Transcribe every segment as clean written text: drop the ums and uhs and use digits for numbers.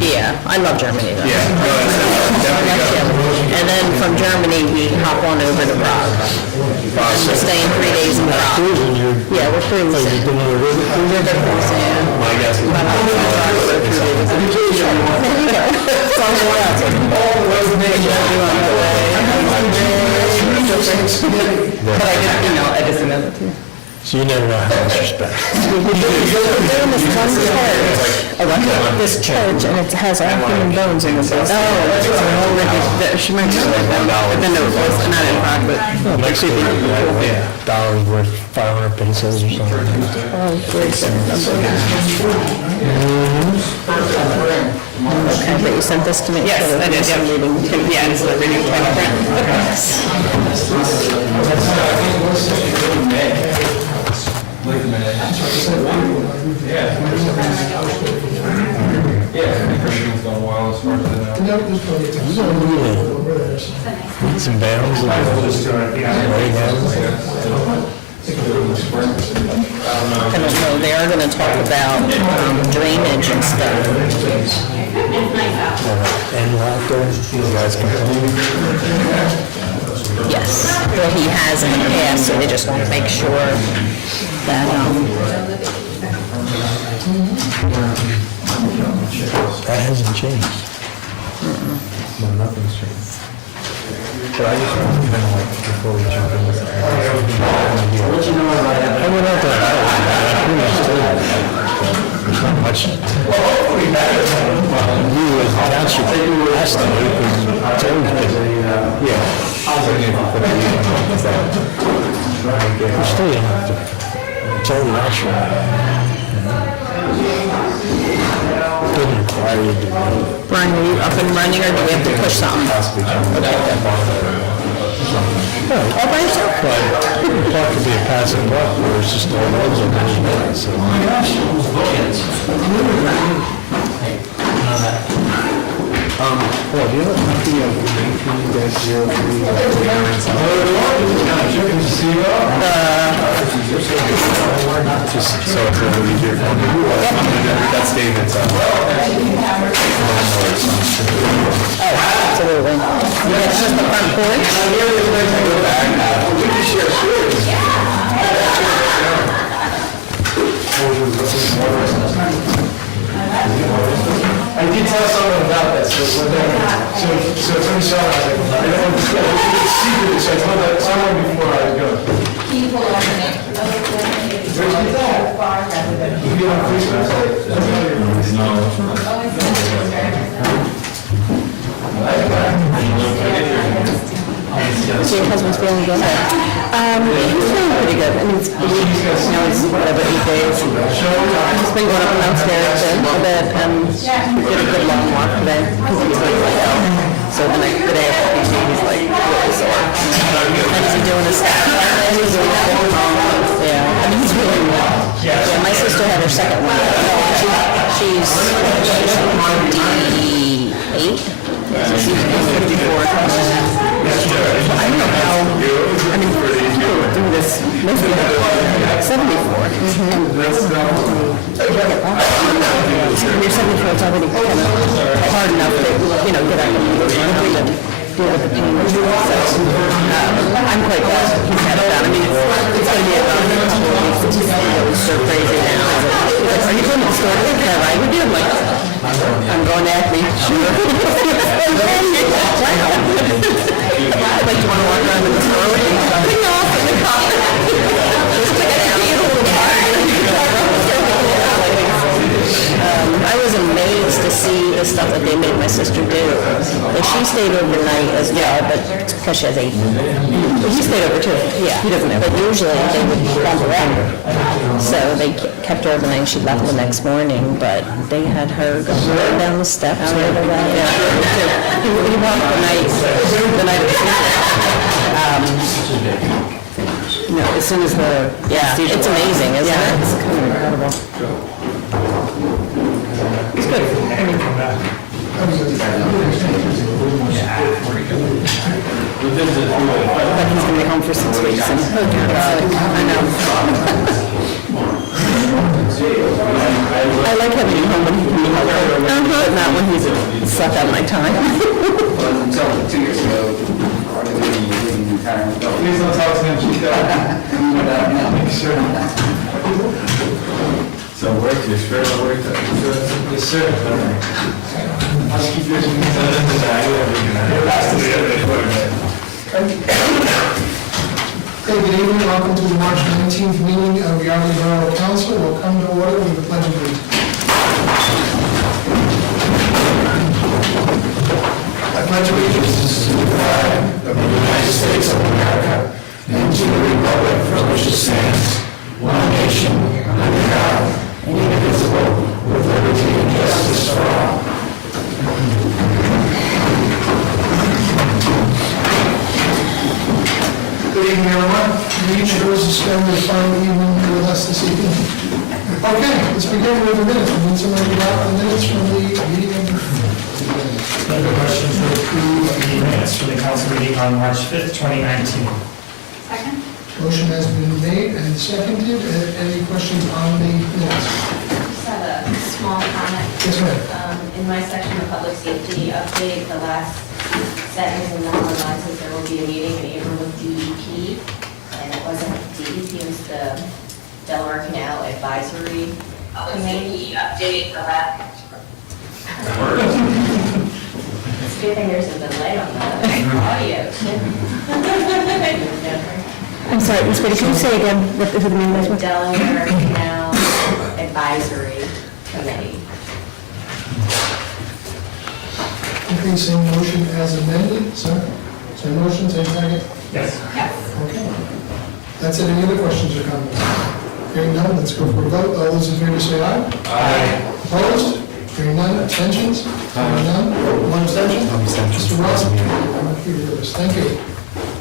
Yeah, I love Germany though. Yeah, no, definitely go. And then from Germany, we hop on over to Prague. And we're staying 3 days in Prague. Yeah, we're cruising. We're cruising. My guess is But I just, I just remember too. So you never know how to disrespect. We're doing this one church, this church, and it has all human bones in it. Oh, she mentioned $1. Then it was not in Prague, but Dollars worth 500 pesos or something. Okay, but you sent this to me? Yes, I did, yeah, it's the reading Christian's gone wild as far as I know. Meets and bounds. I don't know, they are gonna talk about drainage and stuff. And laughter. You guys complain. Yes, well, he has in the past, so they just want to make sure that, That hasn't changed. No, nothing's changed. But I just want to kind of like, before we jump in this. I went out there. Not much. You as a township estimate was Yeah. you still don't have to tell the actual. Didn't require you to do that. Brian, are you up and running, or do we have to push something? All by yourself? But park could be a passing park where it's just all roads on there. So. Well, do you have a copy of 19-03? Just so it's a little easier for me. That statement's Absolutely. Yeah, it's just the front porch? I did tell someone about this, so it's only so I was like, I don't want to disclose it. It's secret, so I told that someone before I was going. Can you pull up the name? Where's that? You on Christmas? So your husband's feeling good? He's feeling pretty good. I mean, it's a week, it's whatever, 8 days. He's been going up and downstairs a bit, and we did a good long walk today, because he was like ill. So the day after PC, he's like really sore. And he's doing his stuff. And he's doing that at home. Yeah, and he's really well. Yeah, my sister had her second one. She's 28. So she's 54. I don't know how, I mean, people do this, most people are 74. And you're 74, it's already kind of hard enough to, get up and deal with the pain. So, I'm quite glad he's had it done. I mean, it's going to be about a couple of weeks. It's so crazy now. He's like, are you going to the store to get that right with you? I'm like, I'm going to Acme. Sure. Like, do you want to walk around in the store with me? Nothing off in the car. I was amazed to see the stuff that they made my sister do. Like, she stayed overnight as well, but it's because she has 8. He stayed over too. Yeah. He doesn't have. But usually they would bump around her. So they kept her overnight. She left the next morning, but they had her go down the steps right away. Yeah. He walked the night of the as soon as the it's amazing, isn't it? It's kind of incredible. It's good. But he's going to be home for 6 weeks. And, I know. I like having him home when he can be helpful. But not when he's sucked out my time. Well, until 2 years ago, hardly living in retirement. Please don't talk to him, she's got Sure. So work, it's fair work. Yes, sir. I'll keep you. Okay, good evening, welcome to the March 19th meeting of Yardley Borough Council. We'll come to order with the pledge of allegiance. I pledge allegiance to the flag of the United States of America and to the republic for which it stands, one nation, under God, indivisible, with liberty and justice for all. Good evening, everyone. You each of us spend the final evening with us this evening. Okay, let's begin with the minutes. We need someone to read out the minutes from the meeting of the... Make a motion to approve the minutes for the council meeting on March 5th, 2019. Second. Motion has been made and seconded. Any questions on the minutes? Just have a small comment. Yes, ma'am. In my section of public safety update, the last sentence in number 9 says there will be a meeting in April with DEP, and it wasn't DEP, it was the Delaware Canal Advisory Committee. Update for that. It's a good thing there's a delay on the audio. I'm sorry, Ms. Brady, could you say again what the name The was? Delaware Canal Advisory Committee. Okay, same motion as amended, sir? Same motion, same second? Yes. Yes. Okay. That's it. Any other questions or comments? Hearing none, let's go for a vote. All those in favor say aye. Aye. Opposed? Hearing none, abstentions? Hearing none, one abstention? Mr. Ross? I'm not here to do this. Thank you.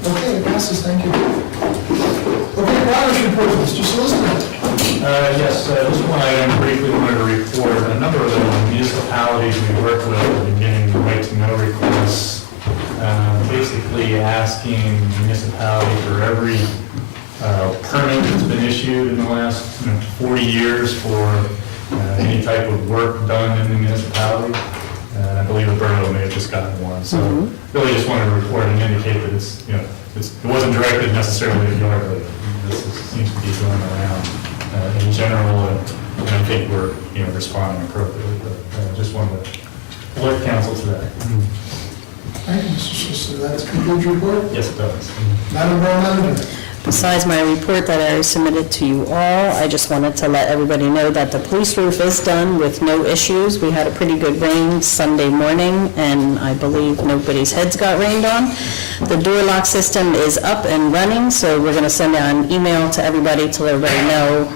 Okay, it passes, thank you. Okay, progress report, Mr. Solicitor. Yes, just one item briefly wanted to report. A number of the municipalities we work with are beginning the right to know requests, basically asking the municipality for every permit that's been issued in the last 40 years for any type of work done in the municipality. I believe the borough may have just gotten one. So really just wanted to report and indicate that it's, it wasn't directed necessarily at Yardley. This seems to be going around in general, and I think we're, responding appropriately. But just wanted to alert council to that. Thank you, Mr. Solicitor. That concludes your report. Yes, it does. Madam Borough Manager. Besides my report that I submitted to you all, I just wanted to let everybody know that the police roof is done with no issues. We had a pretty good rain Sunday morning, and I believe nobody's heads got rained on. The door lock system is up and running, so we're going to send out an email to everybody to let everybody know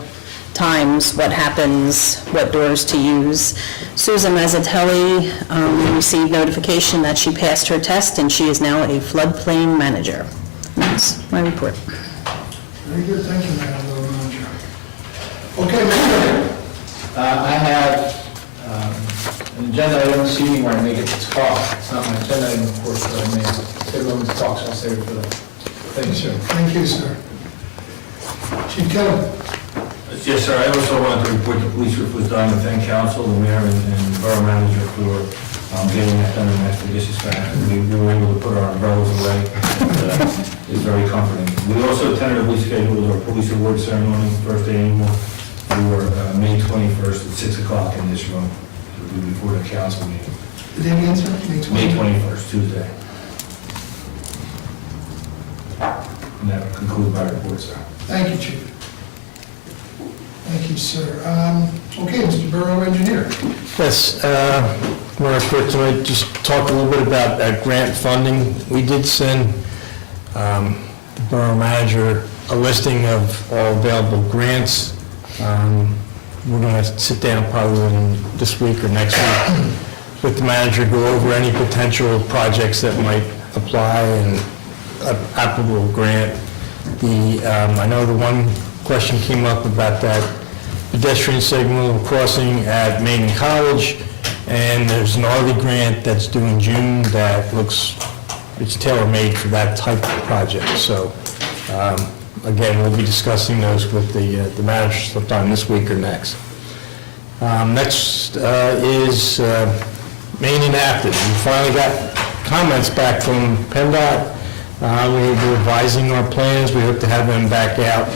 times, what happens, what doors to use. Susan Mazzatelli received notification that she passed her test, and she is now a floodplain manager. That's my report. Very good, thank you, Madam Borough Manager. Okay, Mr. I have an agenda item this evening where I may get to talk. It's not my agenda item, of course, but I may take a moment to talk, so I'll save it for that. Thank you, sir. Thank you, sir. Chief Keller. Yes, sir. I also wanted to report the police roof was done, and thank council, the mayor, and borough manager for getting that done in an expeditious fashion. We were able to put our umbrellas away. It's very comforting. We also tentatively scheduled our police award ceremony, first annual, for May 21st at 6 o'clock in this room. It'll be before the council meeting. The day again, sir? May 21st, Tuesday. And that concludes my report, sir. Thank you, Chief. Thank you, sir. Okay, Mr. Borough Engineer. Yes, want to quick tonight just talk a little bit about grant funding. We did send the borough manager a listing of all available grants. We're going to sit down probably this week or next week with the manager, go over any potential projects that might apply and applicable grant. I know the one question came up about that pedestrian signal crossing at Maine College, and there's an Yardley grant that's due in June that it's tailor-made for that type of project. So again, we'll be discussing those with the manager sometime this week or next. Next is Maine and Acton. We finally got comments back from PennDOT. We're revising our plans. We hope to have them back out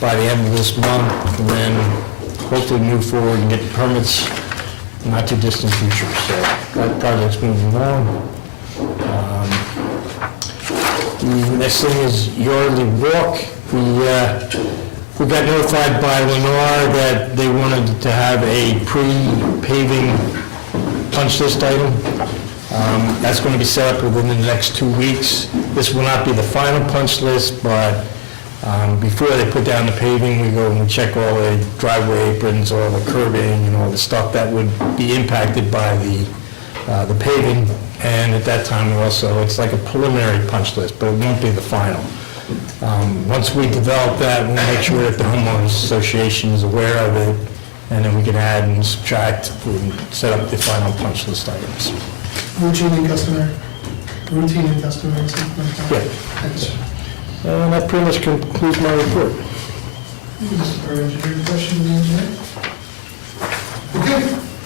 by the end of this month, and then hopefully move forward and get permits in not too distant future. So that project's moving along. The next thing is Yardley Walk. We got notified by Lennar that they wanted to have a pre-paving punch list item. That's going to be set up within the next 2 weeks. This will not be the final punch list, but before they put down the paving, we go and we check all the driveway aprons, all the curbing, and all the stuff that would be impacted by the paving. And at that time also, it's like a preliminary punch list, but it won't be the final. Once we develop that, we'll make sure that the homeowners association is aware of it, and then we can add and subtract and set up the final punch list items. Routine and customary, something like that. Yeah. Thanks. And that pretty much concludes my report. Mr. Borough Engineer, question of the engineer? Okay,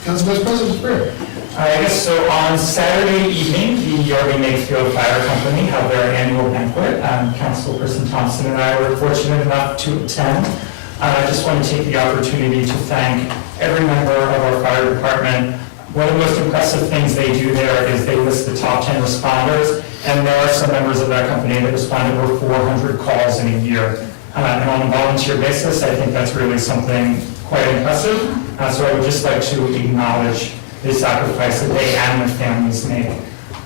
Council Vice President Sprague. I guess so on Saturday evening, the Yardley Borough Fire Company held their annual banquet. Councilperson Thompson and I were fortunate enough to attend. I just want to take the opportunity to thank every member of our fire department. One of the most impressive things they do there is they list the top 10 responders, and there are some members of that company that responded over 400 calls in a year. And on a volunteer basis, I think that's really something quite impressive. So I would just like to acknowledge the sacrifice that they and their families make,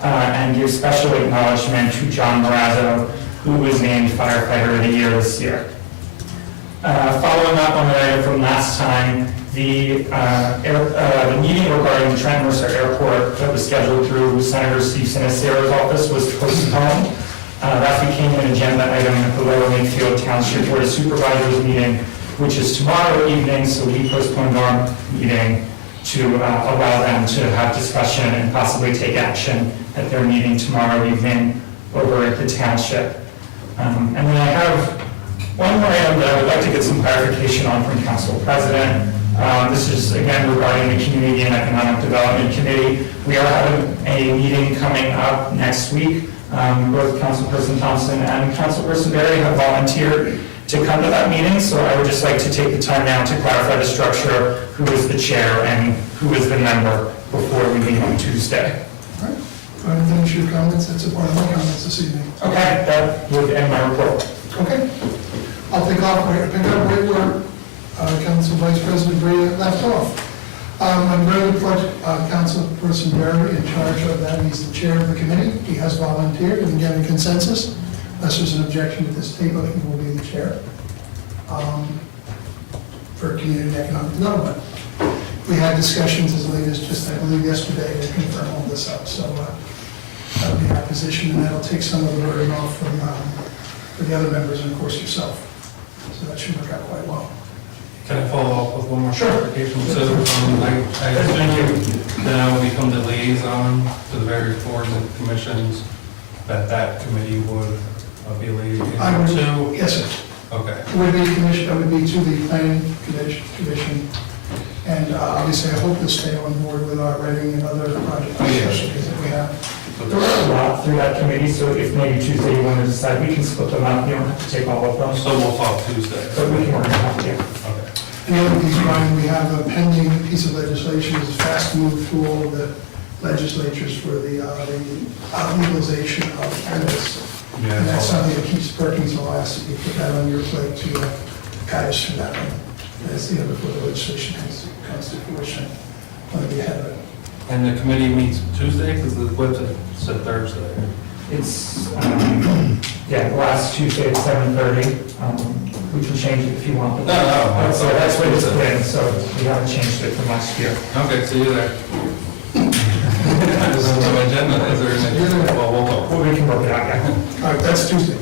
and give special acknowledgement to John Morazzo, who was named Firefighter of the Year this year. Following up on the item from last time, the meeting regarding the Trent Mercer Airport that was scheduled through Senator Steve Sinisterra's office was postponed. That became an agenda item at the Lower Makefield Township Board of Supervisors meeting, which is tomorrow evening, so we postponed our meeting to allow them to have discussion and possibly take action at their meeting tomorrow evening over at the township. And then I have one more item that I would like to get some clarification on from Council President. This is again regarding the Community and Economic Development Committee. We are having a meeting coming up next week. Both Councilperson Thompson and Councilperson Berry have volunteered to come to that meeting, so I would just like to take the time now to clarify the structure, who is the chair and who is the member before we meet on Tuesday. All right, go ahead and finish your comments. That's a part of my comments this evening. Okay, that would end my report. Okay. I'll pick up right where Council Vice President Bray left off. I'm going to put Councilperson Berry in charge of that. He's the chair of the committee. He has volunteered, and again, a consensus. Unless there's an objection at this table, he will be the chair for Community and Economic Development. We had discussions as late as just, I believe, yesterday to confirm all this up. So that'll be our position, and that'll take some of the burden off for the other members and, of course, yourself. So that should work out quite well. Can I follow up with one more Sure. clarification? So, I assume now we become the liaison to the various boards and commissions, that committee would be a liaison to? Yes, sir. Okay. It would be commission, it would be to the planning commission. And obviously, I hope to stay on board with our Reading and other project specialties that we have. There are a lot through that committee, so if maybe Tuesday you want to decide, we can split them up. You don't have to take all of them. So we'll talk Tuesday. But we can work it out, yeah. Okay. And the other piece, Brian, we have a pending piece of legislation, is fast move through all of the legislatures for the legalization of cannabis. Yeah, And that's it's all- something that keeps Perkins will ask you to put that on your plate to guide us through that one. That's the other before the legislation comes to fruition. I want to be ahead of it. And the committee meets Tuesday, because the website said Thursday. It's, last Tuesday at 7:30. We can change it if you want. No. So that's what it's been, so we haven't changed it from last year. Okay, see you there. This is on my agenda, is there any, well, we'll talk. Well, we can work it out, yeah. All right, that's Tuesday.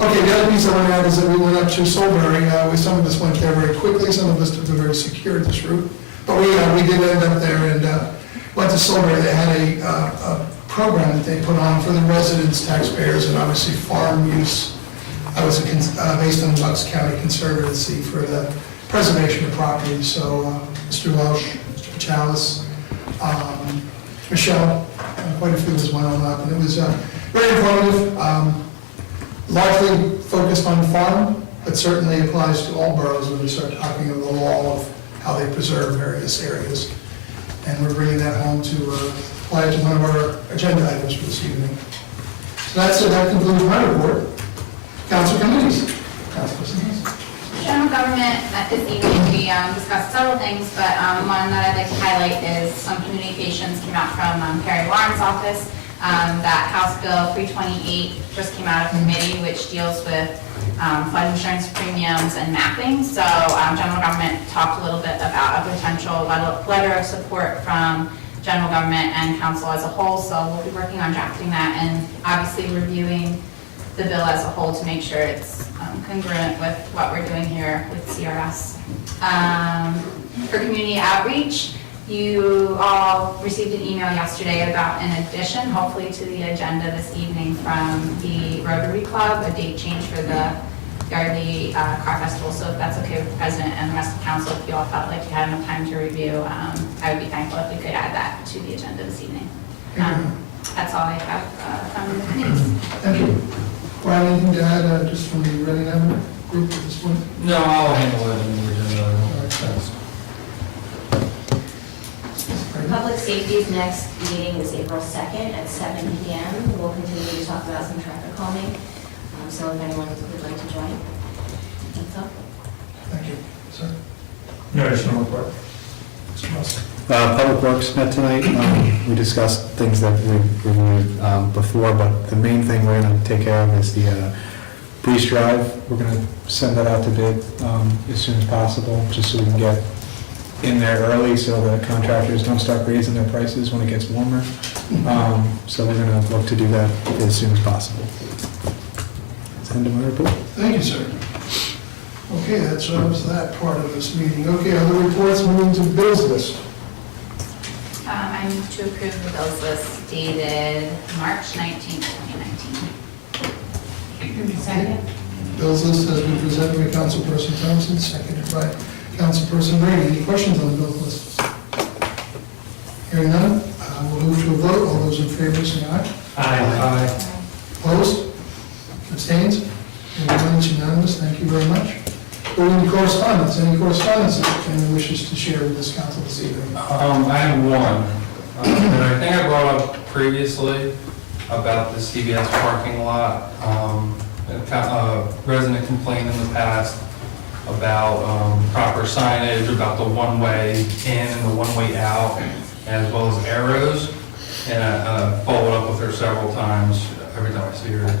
Okay, the other piece I want to add is that we went up to Solbury. Some of us went there very quickly, some of us took the very secure this route. But we did end up there and went to Solbury. They had a program that they put on for the residents, taxpayers, and obviously farm use. I was based on Bucks County Conservancy for the preservation of property. So Mr. Welsh, Mr. Chalice, Michelle, quite a few as well, and it was very informative, largely focused on farm, but certainly applies to all boroughs when we start talking about the law of how they preserve various areas. And we're bringing that home to apply it to one of our agenda items for this evening. So that's it, that concludes my report. Council committees. Councilperson Hess. General government met this evening, we discussed several things, but one that I'd like to highlight is some communications came out from Perry Warren's office. That House Bill 328 just came out of committee, which deals with flood insurance premiums and mapping. So general government talked a little bit about a potential letter of support from general government and council as a whole. So we'll be working on drafting that and obviously reviewing the bill as a whole to make sure it's congruent with what we're doing here with CRS. For community outreach, you all received an email yesterday about an addition, hopefully to the agenda this evening from the Rotary Club, a date change for the Yardley Car Festival. So if that's okay with the president and the rest of council, if you all felt like you had enough time to review, I would be thankful if we could add that to the agenda this evening. That's all I have from the committees. Thank you. Brian, anything to add just from the Reading Avenue group at this point? No, I'll handle it in the agenda. All right, thanks. Public safety's next meeting is April 2nd at 7 p.m. We'll continue to talk about some traffic calming. So if anyone would like to join, that's all. Thank you. Sir? No additional report. Mr. Russell? Public Works met tonight. We discussed things that we reviewed before, but the main thing we're going to take care of is the Breeze Drive. We're going to send that out to bid as soon as possible, just so we can get in there early so the contractors don't start raising their prices when it gets warmer. So we're going to look to do that as soon as possible. That's the end of my report. Thank you, sir. Okay, that serves that part of this meeting. Okay, other reports, moving to bills list. I move to approve the bills list dated March 19th, 2019. Second. Bills list has been presented by Councilperson Thompson, seconded by Councilperson Brady. Any questions on the bills list? Hearing none, we'll move to a vote. All those in favor say aye. Aye. Opposed? Abstains? None, it's unanimous. Thank you very much. Moving to correspondence. Any correspondence that anyone wishes to share with this council this evening? I have one, and I think I brought up previously about the CVS parking lot. A resident complained in the past about proper signage, about the one-way in and the one-way out, as well as arrows. And I followed up with her several times, every time I see her.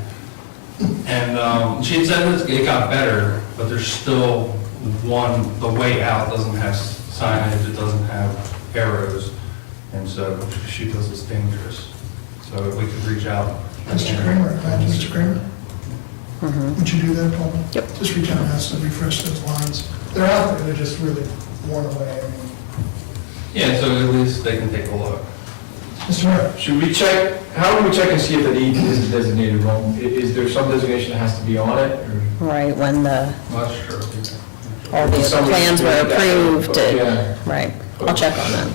And she had said it got better, but there's still the way out doesn't have signage, it doesn't have arrows, and so she feels it's dangerous. So if we could reach out. Mr. Kramer, Mr. Kramer? Would you do that, Paul? Yep. Just reach out and ask them to refresh those lines. They're out there, they're just really worn away. I mean, Yeah, so at least they can take a look. Mr. Mayor? Should we check, how do we check and see if it is a designated road? Is there some designation that has to be on it, or? Right, when Not sure. all the plans were approved, Yeah. right. I'll check on that.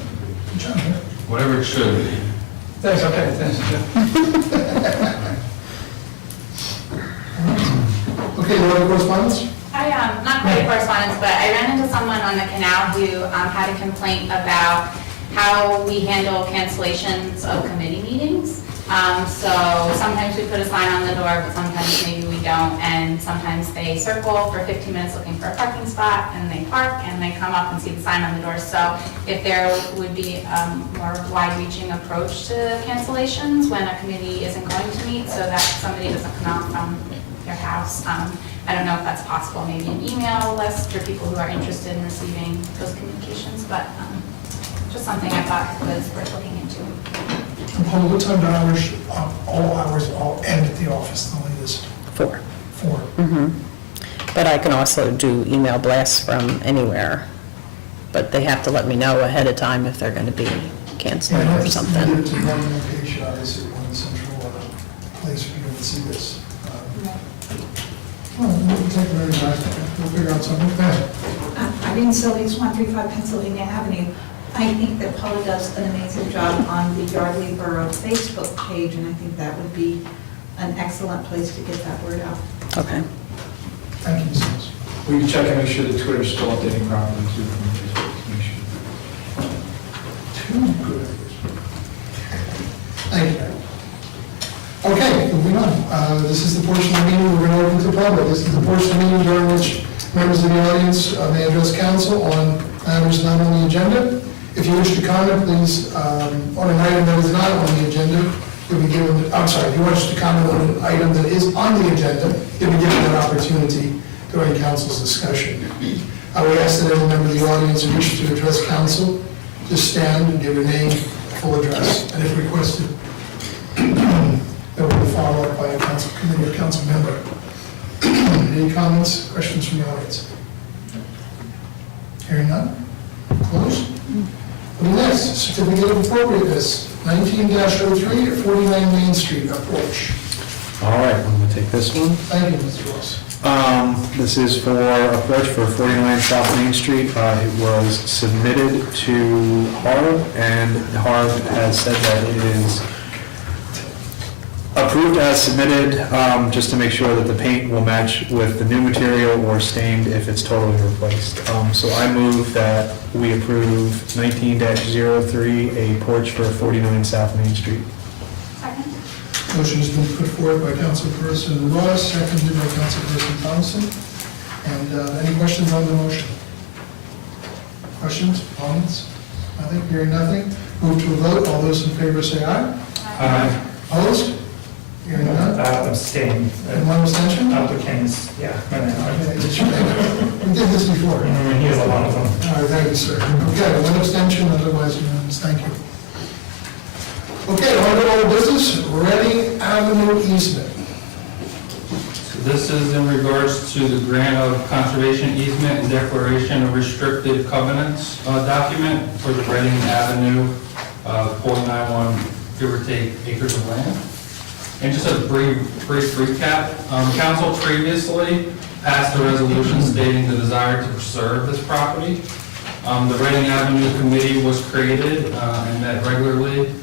Good job, man. Whatever it should be. Thanks, okay, thanks. Okay, you want correspondence? Not quite a correspondence, but I ran into someone on the canal who had a complaint about how we handle cancellations of committee meetings. So sometimes we put a sign on the door, but sometimes maybe we don't, and sometimes they circle for 15 minutes looking for a parking spot, and they park, and they come up and see the sign on the door. So if there would be a more wide-reaching approach to cancellations when a committee isn't going to meet, so that somebody doesn't come out from their house. I don't know if that's possible, maybe an email list for people who are interested in receiving those communications, but just something I thought was worth looking into. And Paul, what time do hours all end at the office, the latest? 4. 4. But I can also do email blasts from anywhere. But they have to let me know ahead of time if they're going to be canceling or something. It's one location, obviously, one central place for you to see this. Well, we'll take a very nice. we'll figure out something. Go ahead. Irene Sillies, 135 Pennsylvania Avenue. I think that Paula does an amazing job on the Yardley Borough Facebook page, and I think that would be an excellent place to get that word out. Okay. Thank you, Ms. Sills. We can check and make sure that Twitter's still updating properly too from Facebook to make sure. Too good. Thank you. Okay, moving on. This is the portion of the meeting we're going to open to the public. This is the portion of the meeting during which members of the audience may address council on matters not on the agenda. If you wish to comment, please, on an item that is not on the agenda, you'll be given, I'm sorry, if you wish to comment on an item that is on the agenda, you'll be given an opportunity during council's discussion. I would ask that every member of the audience who wishes to address council, just stand and give your name, full address, and if requested, that will be followed up by a council committee or council member. Any comments, questions from the audience? Hearing none? Close. What next? Certificate of appropriateness, 19-03 at 49 Main Street, approach. All right, I'm going to take this one. Thank you, Mr. Ross. This is for approach for 49 South Main Street. It was submitted to Harb, and Harb has said that it is approved as submitted, just to make sure that the paint will match with the new material or stained if it's totally replaced. So I move that we approve 19-03, a porch for 49 South Main Street. Second. Motion has been put forward by Councilperson Ross, seconded by Councilperson Thompson. And any questions on the motion? Questions, comments? Nothing, hearing nothing. Move to a vote. All those in favor say aye. Aye. Opposed? Hearing none. Abstain. And one abstention? Applicants, yeah. Okay, it's your name. We did this before. He has a lot of them. All right, thank you, sir. Okay, one abstention, otherwise unanimous. Thank you. Okay, on to old business, Reading Avenue easement. So this is in regards to the grant of conservation easement and declaration of restricted covenants document for the Reading Avenue, 0.91, give or take, acres of land. And just a brief recap, council previously passed a resolution stating the desire to preserve this property. The Reading Avenue Committee was created and met regularly,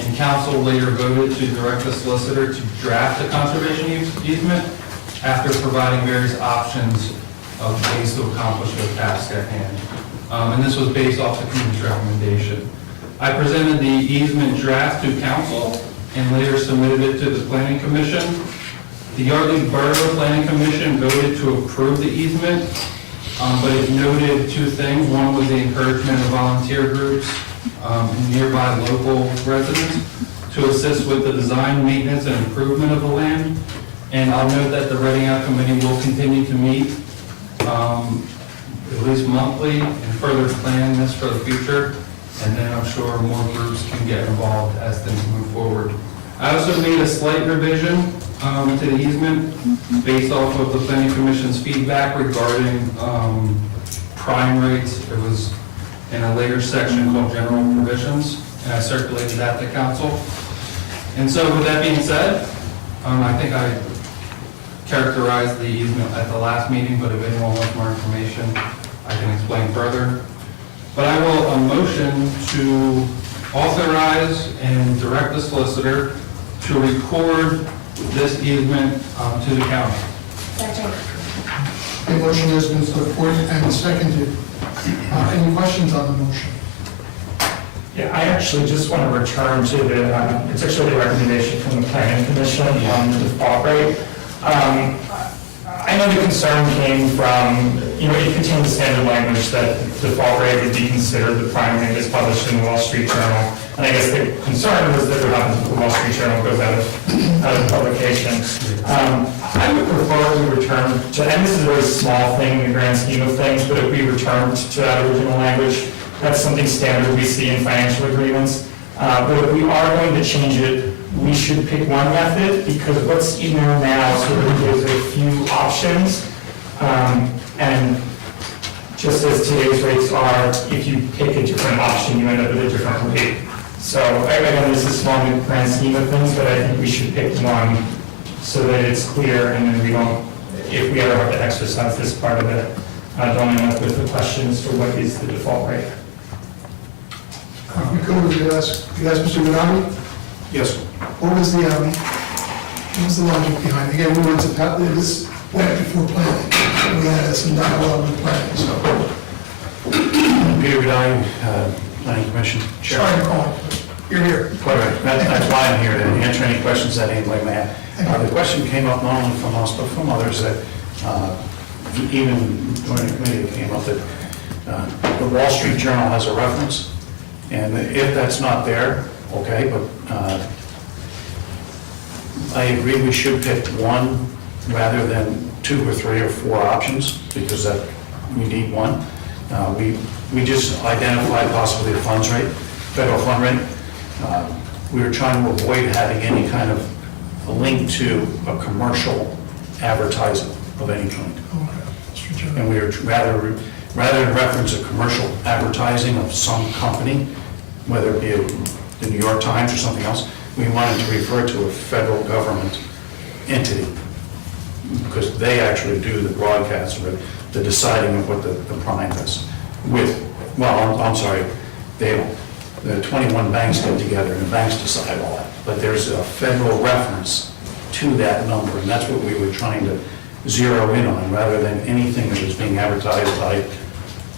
and council later voted to direct the solicitor to draft a conservation easement after providing various options of ways to accomplish the task at hand. And this was based off the committee's recommendation. I presented the easement draft to council and later submitted it to the Planning Commission. The Yardley Borough Planning Commission voted to approve the easement, but it noted two things. One was the encouragement of volunteer groups and nearby local residents to assist with the design, maintenance, and improvement of the land. And I'll note that the Reading Out Committee will continue to meet at least monthly and further plan this for the future. And then I'm sure more groups can get involved as things move forward. I also made a slight revision to the easement based off of the Planning Commission's feedback regarding prime rates. It was in a later section called general provisions, and I circulated that to council. And so with that being said, I think I characterized the easement at the last meeting, but if anyone wants more information, I can explain further. But I will motion to authorize and direct the solicitor to record this easement to the county. Second. The motion has been put forward and seconded. Any questions on the motion? Yeah, I actually just want to return to the, it's actually the recommendation from the Planning Commission on the default rate. I know the concern came from, it contains standard language that default rate would be considered the prime rate as published in the Wall Street Journal. And I guess the concern was that what happens if the Wall Street Journal goes out of publication. I would prefer we return to, and this is a very small thing in the grand scheme of things, but if we returned to that original language, that's something standard we see in financial agreements. But if we are going to change it, we should pick one method, because what's in there now sort of gives a few options. And just as today's rates are, if you pick a different option, you end up with a different rate. So again, this is small in the grand scheme of things, but I think we should pick one so that it's clear, and then we don't, if we ever have to exercise this part of it, don't end up with the question as to what is the default rate. You could, you ask Mr. Minami, Yes. what was the logic behind it? Again, we went to, this went before planning. We had some dialogue with planning, so. Peter Godine, Planning Commission Chair. Sorry to call, you're here. That's why I'm here, to answer any questions that anybody may have. The question came up not only from us, but from others, that even during the committee, it came up that the Wall Street Journal has a reference, and if that's not there, okay, but I agree we should pick one rather than 2 or 3 or 4 options, because that, we need one. We just identified possibly a funds rate, federal fund rate. We were trying to avoid having any kind of a link to a commercial advertising of any kind. And we were rather than reference a commercial advertising of some company, whether it be the New York Times or something else, we wanted to refer to a federal government entity, because they actually do the broadcast, or the deciding of what the prime is. I'm sorry, the 21 banks get together and the banks decide all that, but there's a federal reference to that number, and that's what we were trying to zero in on, rather than anything that was being advertised by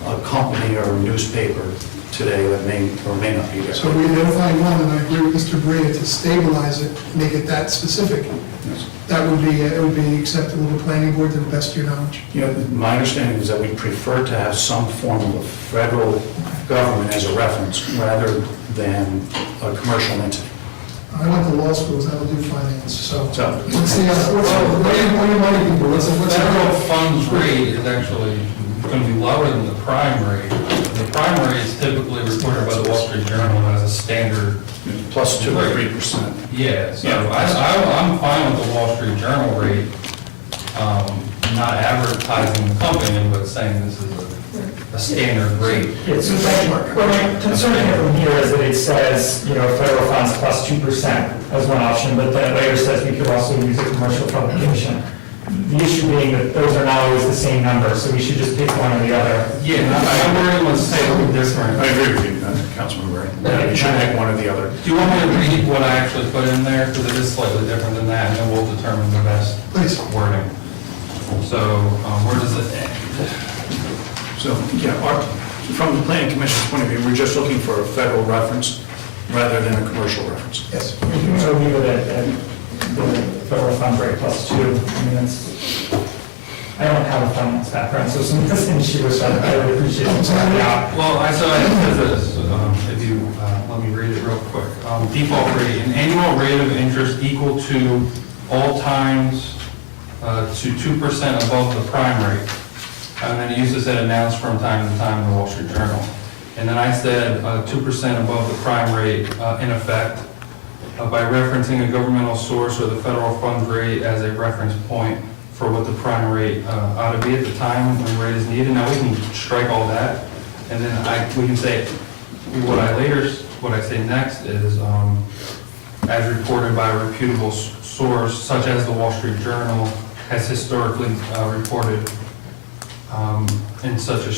a company or a newspaper today that may or may not be there. So we identified one, and I agree with Mr. Brea, to stabilize it, make it that specific. Yes. That would be acceptable to planning board to the best of your knowledge. My understanding is that we prefer to have some form of a federal government as a reference rather than a commercial entity. I went to law schools, I will do finance, so. So- What's the, what are your money people, what's the? Federal funds rate is actually going to be lower than the prime rate. The prime rate is typically reported by the Wall Street Journal as a standard. Plus 2 or 3%. Yeah, so Yeah. I'm fine with the Wall Street Journal rate, not advertising the company, but saying this is a standard rate. It's well, my concern from here is that it says, federal funds plus 2% as one option, but then it later says we could also use a commercial publication. The issue being that those are not always the same number, so we should just pick one or the other. Yeah, I'm worried let's say a little different. I agree with you, Councilman Ray. You should pick one or the other. Do you want me to read what I actually put in there, because it is slightly different than that, and then we'll determine the best wording. So, where does it end? So, from the Planning Commission's point of view, we're just looking for a federal reference rather than a commercial reference. Yes. So leave it at the federal fund rate plus 2. I mean, I don't have a finance background, so some of this issue was I would appreciate it. Well, it says this, if you, let me read it real quick. Default rate, an annual rate of interest equal to all times to 2% above the prime rate. And then it used to say announced from time to time in the Wall Street Journal. And then I said 2% above the prime rate in effect by referencing a governmental source or the federal funds rate as a reference point for what the prime rate ought to be at the time when the rate is needed. Now we can strike all that, and then we can say what I say next is as reported by a reputable source such as the Wall Street Journal has historically reported, and such a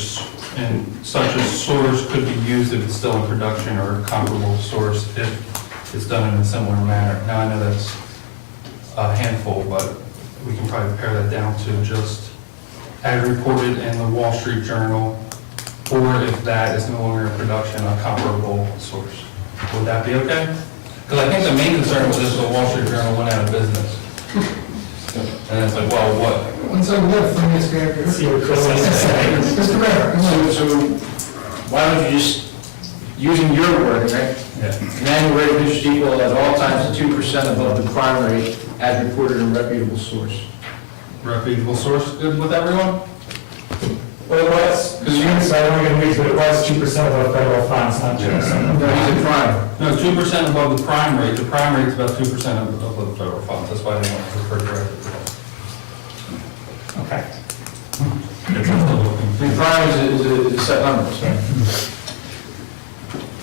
source could be used if it's still in production, or a comparable source if it's done in a similar manner. Now I know that's a handful, but we can probably pare that down to just as reported in the Wall Street Journal, or if that is no longer in production, a comparable source. Would that be okay? Because I think the main concern was this, the Wall Street Journal went out of business. And it's like, well, what? One second, what, finance director? See what Chris has to say. Mr. Mayor, come on. So why don't you just, using your word, right? Yeah. An annual rate of interest equal at all times to 2% above the prime rate as reported in a reputable source. Reputable source, good with everyone? Well, it was, because you decided we're going to use, but it was 2% above federal funds, not 2%. No, he's a prime. No, 2% above the prime rate. The prime rate is about 2% above the federal funds. That's why they want to refer directly to that. Okay. The prime is a set number, so.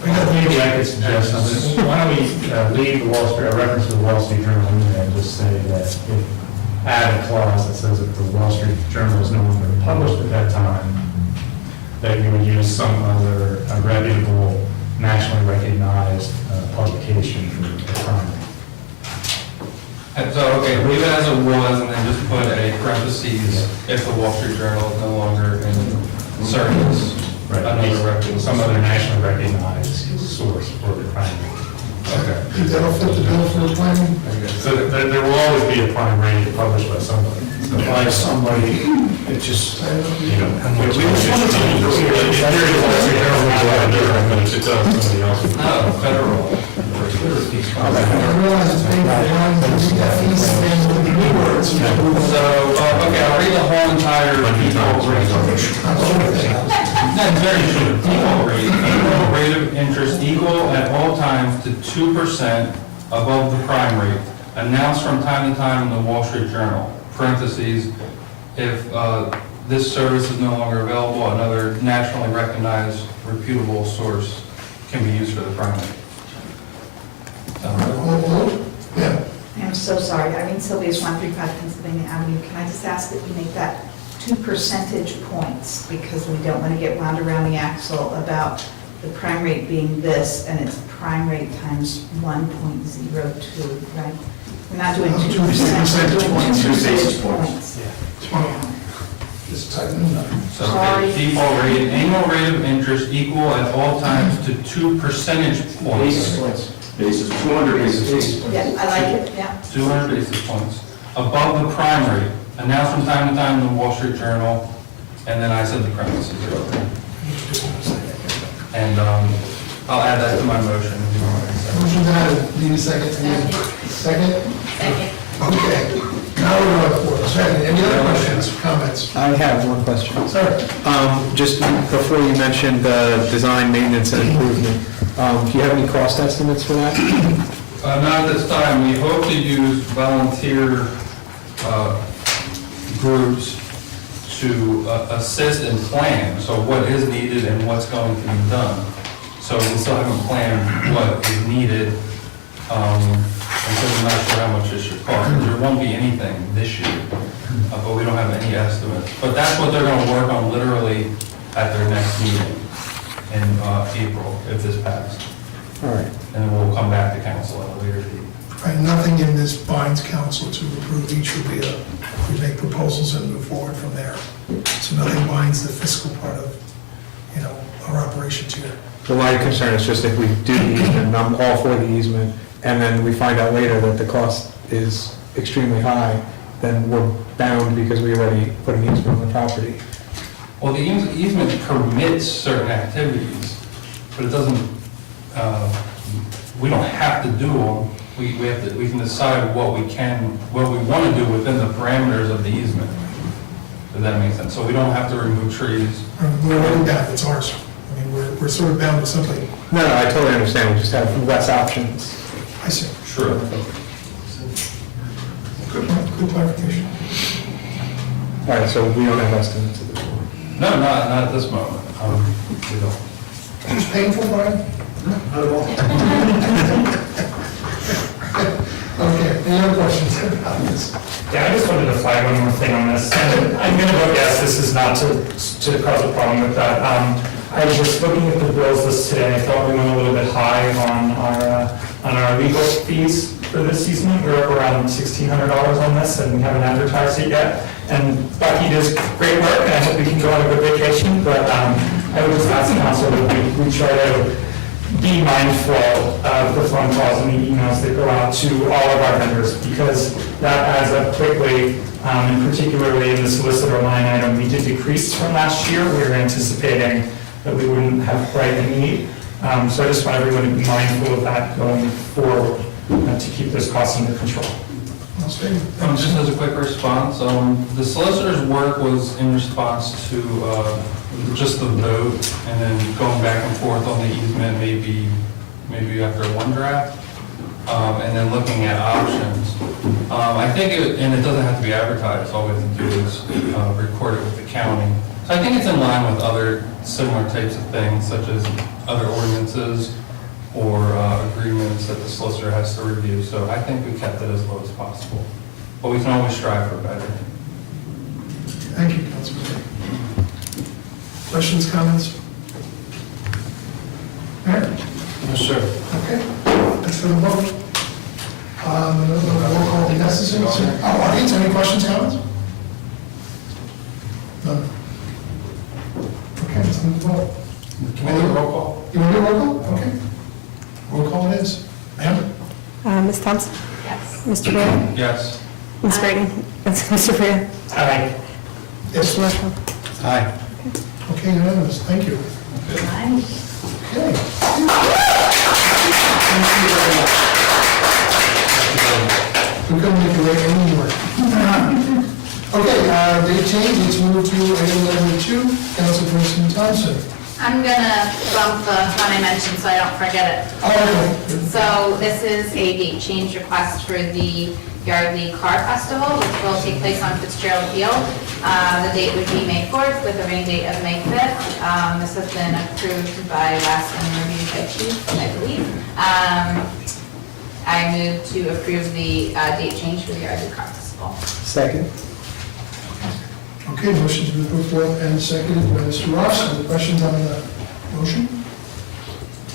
Maybe I could suggest something. Why don't we leave the Wall Street, a reference to the Wall Street Journal in there and just say that if add a clause that says if the Wall Street Journal is no longer published at that time, that you would use some other reputable, nationally recognized publication for the primary. And so, okay, leave it as it was, and then just put a parentheses, if the Wall Street Journal is no longer in service. Right. Some other nationally recognized source for the primary. Okay. Think that'll fit the bill for the planning? Okay. So there will always be a primary published by somebody. By somebody, it just, You know, we just, it does somebody else. No, federal. I realize it's being one, but we got these things with the new words. So, okay, I'll read the whole entire default rate. No, it's very true. Default rate, annual rate of interest equal at all times to 2% above the prime rate, announced from time to time in the Wall Street Journal. Parentheses, if this service is no longer available, another nationally recognized reputable source can be used for the prime rate. Yeah. I'm so sorry, I mean Sylvia's 135 Pennsylvania Avenue, can I just ask that you make that 2 percentage points? Because we don't want to get wound around the axle about the prime rate being this, and it's prime rate times 1.02, right? We're not doing 2%, we're doing 2 percentage points. Just tighten it up. So Sorry. default rate, annual rate of interest equal at all times to 2 percentage points. Basis, 200 basis points. Yeah, I like it, yeah. 200 basis points above the prime rate, announced from time to time in the Wall Street Journal, and then I said the parentheses earlier. And I'll add that to my motion if you want to. Motion added, need a second? Second? Second. Okay. Now we're on the floor. Second, any other questions, comments? I have one question. Sir? Just before you mentioned design, maintenance, and improvement, do you have any cost estimates for that? Not at this time. We hope to use volunteer groups to assist and plan, so what is needed and what's going to be done. So we still haven't planned what is needed, and so we're not sure how much it should cost. There won't be anything this year, but we don't have any estimates. But that's what they're going to work on literally at their next meeting in April, if this passed. All right. And then we'll come back to council at a later date. Right, nothing in this binds council to approve. Each would be we make proposals and move forward from there. So nothing binds the fiscal part of, our operations here. Well, my concern is just if we do the easement, and I'm all for the easement, and then we find out later that the cost is extremely high, then we're bound because we already put an easement on the property. Well, the easement permits certain activities, but it doesn't, we don't have to do them. We can decide what we want to do within the parameters of the easement. Does that make sense? So we don't have to remove trees. We're really bound, it's ours. I mean, we're sort of bound to something. No, I totally understand, we just have less options. I see. Sure. Good clarification. All right, so we don't have estimates at this point. No, not at this moment. We don't. It's painful, Brian? Not at all. Okay, any other questions about this? Yeah, I just wanted to flag one more thing on this. And I'm going to vote yes, this is not to cause a problem with that. I was looking at the bills list today, and I thought we went a little bit high on our legal fees for this easement. We're up around $1,600 on this, and we haven't advertised it yet. And Bucky does great work, and I hope we can go on a good vacation, but I would just ask council that we try to be mindful of the phone calls and the emails that go out to all of our vendors, because that adds up quickly, and particularly in the solicitor line item, we did decrease from last year. We were anticipating that we wouldn't have quite a need. So I just want everyone to be mindful of that going forward, to keep those costs under control. Just as a quick response, the solicitor's work was in response to just the vote, and then going back and forth on the easement, maybe after one draft, and then looking at options. I think, and it doesn't have to be advertised, all we have to do is record it with the county. So I think it's in line with other similar types of things, such as other ordinances or agreements that the solicitor has to review. So I think we kept it as low as possible. but we can always strive for better. Thank you, Councilman. Questions, comments? Mayor? Yes, sir. Okay, that's for the vote. Roll call is necessary. Audience, any questions, comments? None. Okay, let's move to vote. Can we do a roll call? You want to do a roll call? Okay. Roll call it is. Ma'am? Ms. Thompson? Yes. Mr. Bailey? Yes. Ms. Brady? Mr. Freya? Aye. Yes. Mr. Marshall? Aye. Okay, unanimous, thank you. Aye. Okay. Thank you very much. We couldn't make it wait anymore. Okay, date change, let's move to item number 2, Councilperson Thompson. I'm gonna bump the one I mentioned so I don't forget it. Oh, okay. So this is a date change request for the Yardley Car Festival, which will take place on Fitzgerald Field. The date would be May 4th with a rain date of May 5th. This has been approved by last and reviewed by Chief, I believe. I move to approve the date change for the Yardley Car Festival. Second? Okay, motion's been put forth and seconded by Mr. Ross. Any questions on the motion?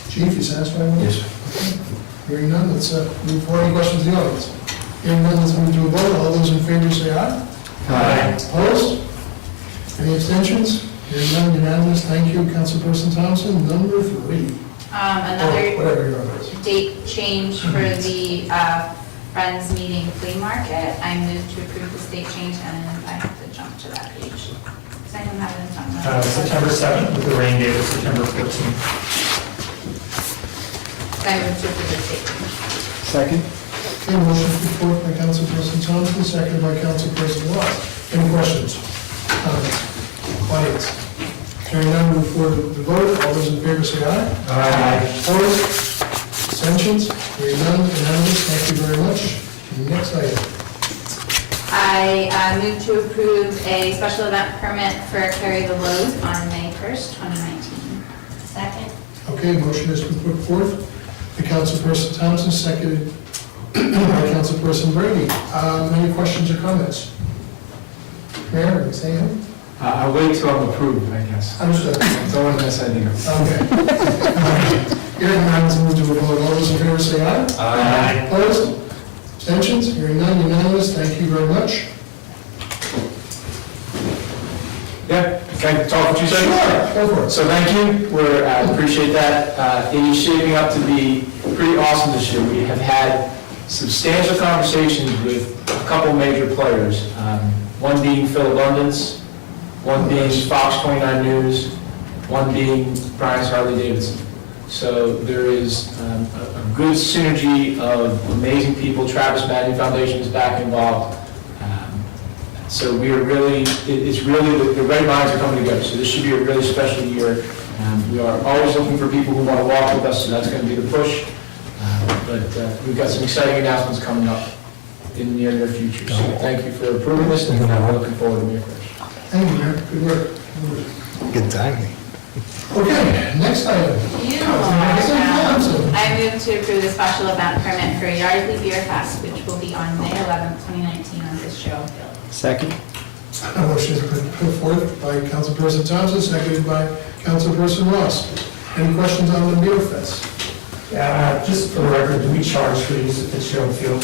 Chief, you satisfied with it? Yes. Okay. Hearing none, let's move forward. Any questions in the audience? Hearing none, let's move to a vote. All those in favor say aye. Aye. Opposed? Any abstentions? Hearing none, unanimous. Thank you, Councilperson Thompson. Number 3. Another Whatever your number is. date change for the Friends Meeting Flea Market. I move to approve this date change, and I have to jump to that page. Because I don't have it in front of me. September 7th with the rain date of September 14th. I move to approve this date change. Second? Okay, motion put forth by Councilperson Thompson, seconded by Councilperson Ross. Any questions? Comments? Audience? Hearing none, move forward to the vote. All those in favor say aye. Aye. Opposed? Abstentions? Hearing none, unanimous. Thank you very much. Next item. I move to approve a special event permit for Carry the Load on May 1st, 2019. Second? Okay, motion has been put forth by Councilperson Thompson, seconded by Councilperson Brady. Any questions or comments? Mayor, you say anything? I'll wait till I'm approved, I guess. Understood. Don't want to mess anything up. Okay. Hearing none, let's move to a vote. All those in favor say aye. Aye. Opposed? Abstentions? Hearing none, unanimous. Thank you very much. Yeah, can I talk with you, sir? Sure, go for it. So thank you, we appreciate that. It is shaping up to be pretty awesome this year. We have had substantial conversations with a couple major players, one being Phil Abundance, one being Fox 29 News, one being Brian's Harley Davidson. So there is a good synergy of amazing people. Travis Madden Foundation is back involved. So we are really, it's really, the right minds are coming together. So this should be a really special year. We are always looking for people who want to walk with us, so that's going to be the push. But we've got some exciting announcements coming up in the near future. So thank you for approving this, and we're looking forward to Mayor Fresh. Thank you, Mayor. Good work. Good timing. Okay, next item. I move to approve the special event permit for Yardley Beer Fest, which will be on May 11th, 2019 on Fitzgerald Field. Second? A motion has been put forth by Councilperson Thompson, seconded by Councilperson Ross. Any questions on the beer fest? Yeah, just for the record, do we charge for the use of Fitzgerald Field?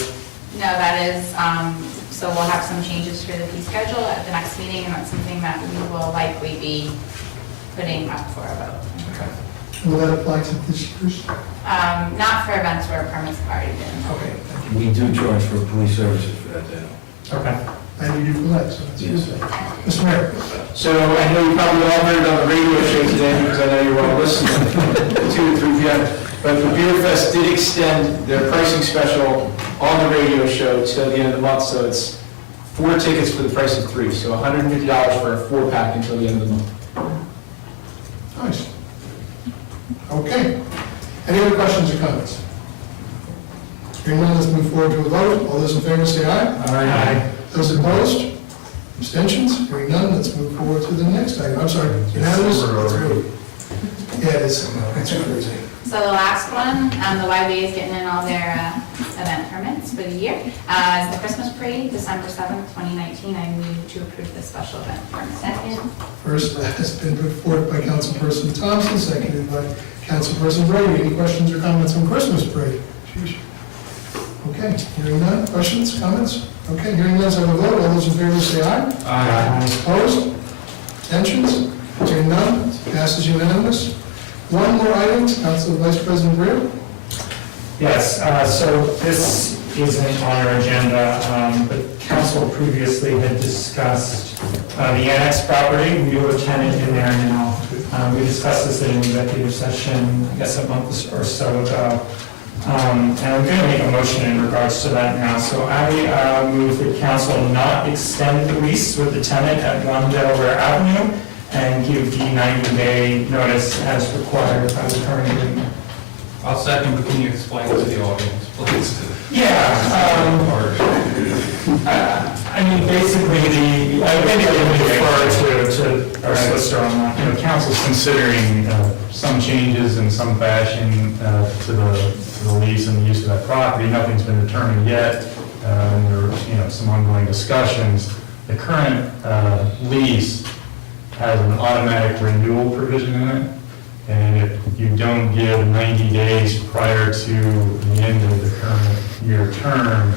No, that is, so we'll have some changes for the fee schedule at the next meeting, and that's something that we will likely be putting up for a vote. Okay. Will that apply to this year's? Not for events where permits have already been. Okay, thank We do charge for police services for that, then. Okay. you. And you do for that, so that's good. Mr. Mayor? So I know you probably all heard it on the radio show today, because I know you were all listening, 2 to 3 p.m. But the Beer Fest did extend their pricing special on the radio show till the end of the month, so it's 4 tickets for the price of 3, so $150 for a 4-pack until the end of the month. Nice. Okay. Any other questions or comments? Hearing none, let's move forward to a vote. All those in favor say aye. Aye. Those opposed? Abstentions? Hearing none, let's move forward to the next item. I'm sorry, unanimous? Yeah, it's crazy. So the last one, the YB is getting in all their event permits for the year, is the Christmas parade, December 7th, 2019. I move to approve the special event permit. Second. First has been put forth by Councilperson Thompson, seconded by Councilperson Brady. Any questions or comments on Christmas parade? Sheesh. Okay, hearing none. Questions, comments? Okay, hearing none, so I will vote. All those in favor say aye. Aye. Opposed? Abstentions? Hearing none, passes unanimous. One more item, Council Vice President Brea. Yes, so this isn't on our agenda, but council previously had discussed the annex property. We do have a tenant in there now. We discussed this in an executive session, I guess a month or so ago. And I'm going to make a motion in regards to that now. So I move that council not extend the lease with the tenant at 1 Delaware Avenue and give the 90-day notice as required by the current agreement. I'll second, but can you explain to the audience, please? I mean, basically, I maybe refer to our solicitor on that. You know, council's considering some changes in some fashion to the lease and the use of that property. Nothing's been determined yet, and there are, you know, some ongoing discussions. The current lease has an automatic renewal provision in it, and if you don't give 90 days prior to the end of the current year term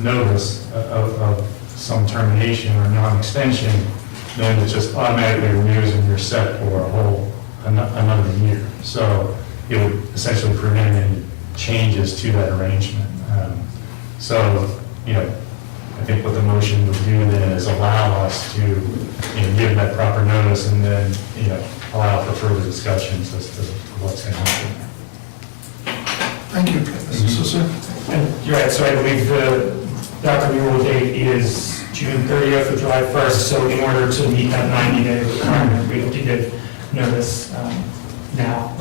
notice of some termination or non-extension, then it just automatically renews and you're set for another year. So it would essentially prevent any changes to that arrangement. So, you know, I think what the motion would do then is allow us to, you know, give that proper notice and then, you know, allow for further discussions as to what's going to happen. Thank you, Mr. Solicitor. And you're right, so I believe that renewal date is June 30th or July 1st, so in order to meet that 90-day requirement, we have to give notice now,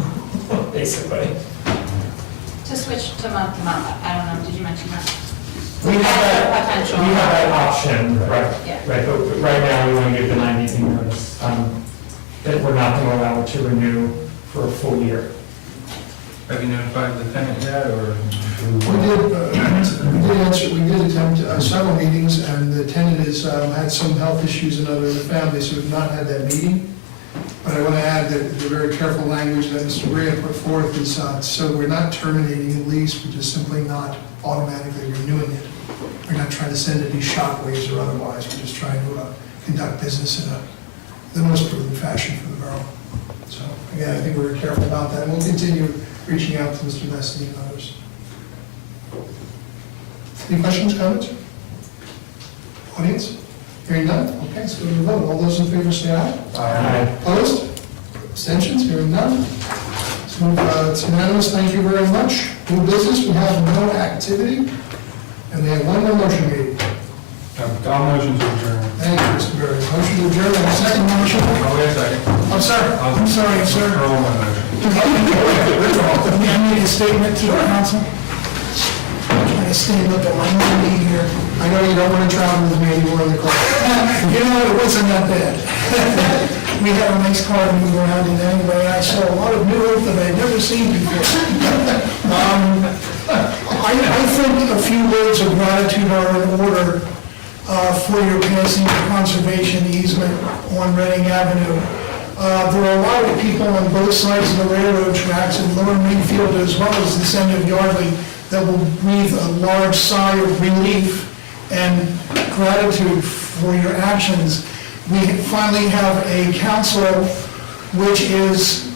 basically. To switch to month, I don't know, did you mention that? We have Potential. that option, right, Yeah. right, but right now, we want to give the 90-day notice, that we're not going to allow it to renew for a full year. Have you notified the tenant yet, or? We did attempt several meetings, and the tenant has had some health issues in the family, so we've not had that meeting. But I want to add that the very careful language that Mr. Brea put forth is, so we're not terminating the lease, we're just simply not automatically renewing it. We're not trying to send any shockwaves or otherwise, we're just trying to conduct business in the most prudent fashion for the borough. So, again, I think we're careful about that, and we'll continue reaching out to Mr. Nestle and others. Any questions, comments? Audience? Hearing none? Okay, so we vote. All those in favor say aye. Aye. Opposed? Abstentions? Hearing none? So it's unanimous. Thank you very much. New business, we have no activity, and we have one more motion meeting. All motions are adjourned. Thank you, Mr. Berry. Motion to adjourn, and a second motion. Oh, wait a second. I'm sorry, sir. Earl, my motion. I made a statement to the council. I stand up at my own knee here. I know you don't want to travel with me anymore in the car. You know, it wasn't that bad. We had a nice car to move around in anyway. I saw a lot of new earth that I'd never seen before. I think a few words of gratitude are in order for your passing the conservation easement on Reading Avenue. There are a lot of people on both sides of the railroad tracks in Lower Mainfield as well as this end of Yardley that will breathe a large sigh of relief and gratitude for your actions. We finally have a council which is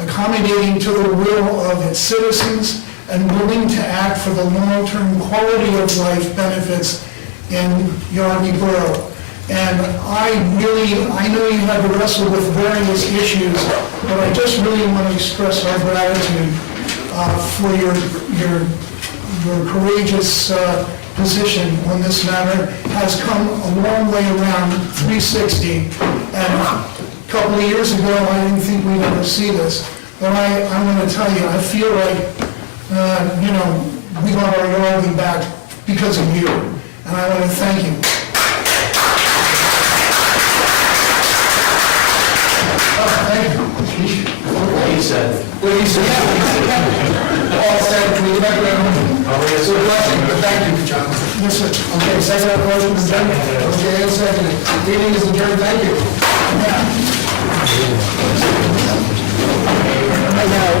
accommodating to the will of its citizens and willing to act for the long-term quality of life benefits in Yardley Borough. And I know you had to wrestle with various issues, but I just really want to express our gratitude for your courageous position on this matter. Has come a long way around, 360. And a couple of years ago, I didn't think we'd ever see this. But I want to tell you, I feel like, we got our Yardley back because of you. And I want to thank you. Thank you. he said. What he said. All said, can we go back around? Thank you, John. Yes, sir. Okay, second motion is done. Okay, and second. Meeting is adjourned, thank you. I know.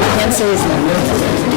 I can't say his name.